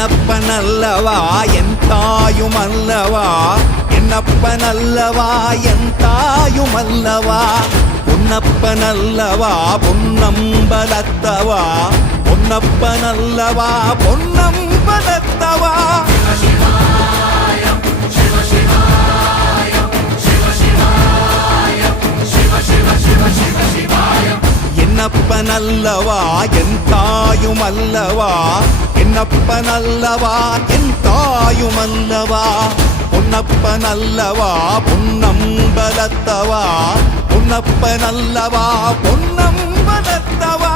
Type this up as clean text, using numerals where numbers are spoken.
என்னப்பனல்லவா என் தாயுமல்லவா, என்னப்பனல்லவா என் தாயுமல்லவா, பொன்னப்பனல்லவா பொன்னம்பலத்தவா, பொன்னப்பனல்லவா பொன்னம்பலத்தவா. என்னப்பனல்லவா என் தாயுமல்லவா, என்னப்பனல்லவா என் தாயுமல்லவா, பொன்னப்பனல்லவா பொன்னம்பலத்தவா, பொன்னப்பனல்லவா பொன்னம்பலத்தவா.